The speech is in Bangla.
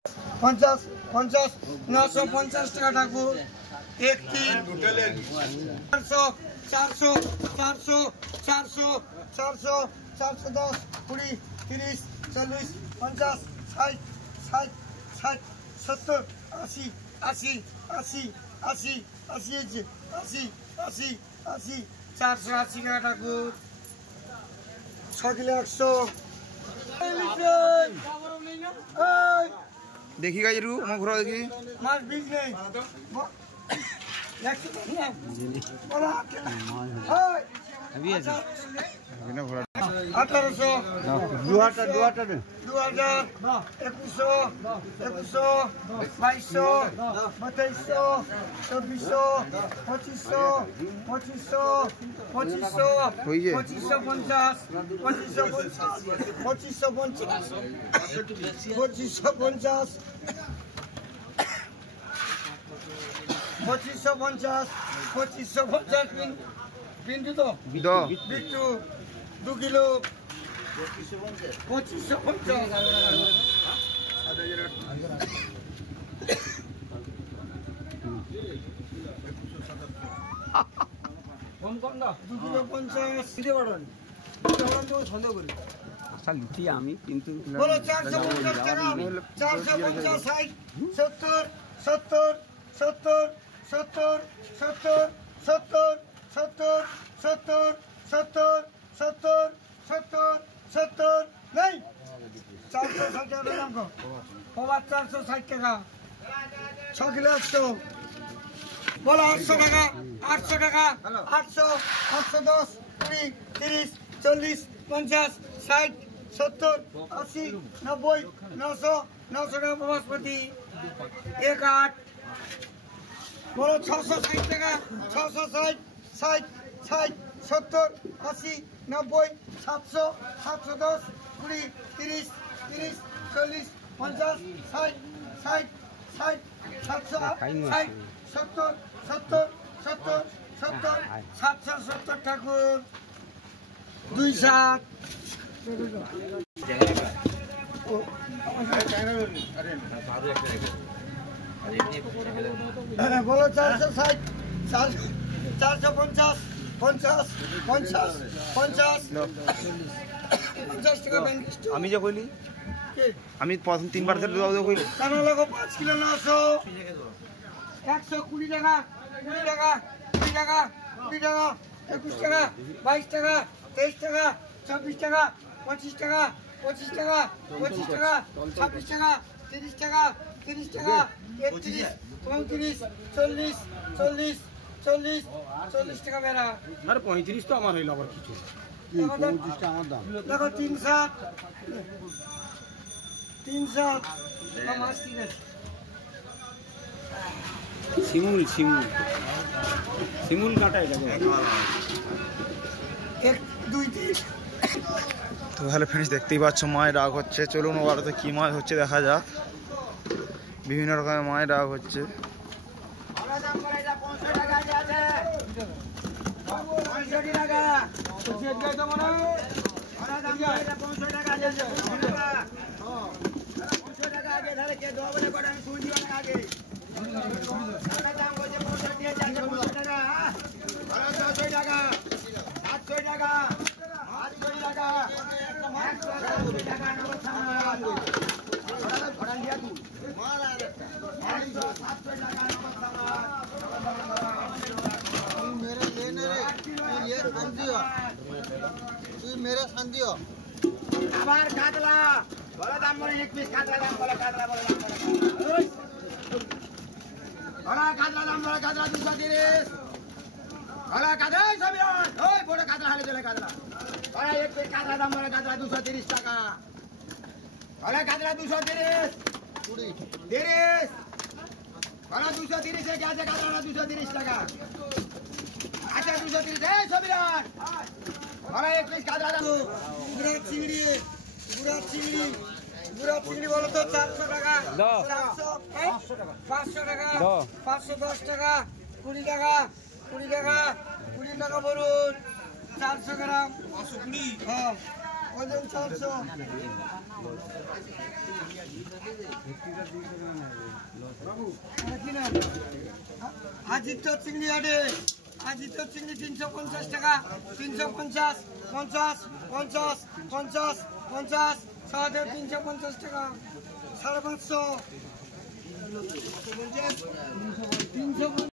50 50 950 টাকা ঠাকুর 1 3 400 400 400 400 400 410 20 30 40 50 60 60 60 70 80 80 80 80 80 80 80 80 480 টাকা ঠাকুর 6 কিলো 100 देखी गाइस रू हम घुरा देखी माछ बीज नहीं अभी আছে বিনা ঘোড়া 1800 দুয়াটা 2000 2100 2200 2300 2400 2500 2500 2500 2550 पिंटू तो बिट्टू 2 किलो 2550 कम कम ना 2 किलो 50 दिते পারেন তখন তো ছন্দ করি আচ্ছা লিখি আমি কিন্তু বলো 450 টাকা 450 60 70 70 70 70 70 70 70 70 70 70 70 नहीं 460 টাকা দাম কো বাবা 460 টাকা 6 কিলো 100 बोलो 800 টাকা 800 টাকা 800 810 20 30 40 50 60 70 80 90 900 900 টাকা বনস্পতি 18 बोलो 660 টাকা 660 60 60 70 80 90 700 710 20 30 30 40 50 60 60 60 700 60 70 70 70 770 ঠাকুর 260 बोलो 460 450 50 50 50 টাকা আমি যে কইলি আমি প্রথম তিনবার ধরে দাও কইলি কেন লাগো 5 কিলো 900 120 টাকা 20 টাকা 20 টাকা 20 টাকা 21 টাকা 22 টাকা 23 টাকা 24 টাকা 25 টাকা 25 টাকা 25 টাকা 26 টাকা 30 টাকা 30 টাকা 31 35 40 40 40 40 টাকা বেড়া আরে 35 তো আমার হইল আবার কিছু 35 টা আমার দাম দেখো 360 মাছ ঠিক আছে শিমুল শিমুল শিমুল কাটা এটা 1 2 3 তো হ্যালো ফ্রেন্ডস দেখতেই পাচ্ছ মায়ের রাগ হচ্ছে চলুন ওরাতে কি মাছ হচ্ছে দেখা যাক বিভিন্ন রকমের মায়ের রাগ হচ্ছে मेरे संदियो আবার কাতলা বড় দাম বলে 1 পিস কাতলা দাম বলে কাতলা বলে দাম বলে বড় কাতলা দাম বলে কাতলা 230 বড় কাতলা সবিয়ান ওই বড় কাতলা হালে চলে কাতলা বড় 1 পিস কাতলা দাম বলে কাতলা 230 টাকা বড় কাতলা 230 30 বড় 230 এ কি আছে কাতলা 230 টাকা আচ্ছা 230 এই সবিয়ান বড় 1 পিস কাতলা দাম বুড়া চিংড়ি বলো তো 400 টাকা 400 500 টাকা 510 টাকা 20 টাকা 20 টাকা 20 টাকা বলুন 400 গ্রাম 520 হ্যাঁ ওজন 400। আদিত্য চিংড়ি আডে, আদিত্য চিংড়ি 350 টাকা, 350, 50, 50, 50, 50, 350 টাকা, 550, 350।